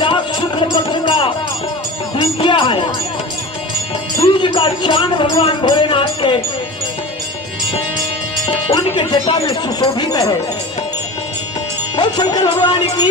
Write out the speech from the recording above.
वैशाख शुक्ल पक्ष का द्वितीया है, सूर्य का चांद भगवान भोलेनाथ के उनके जटा में सुशोभित है। और शंकर भगवान की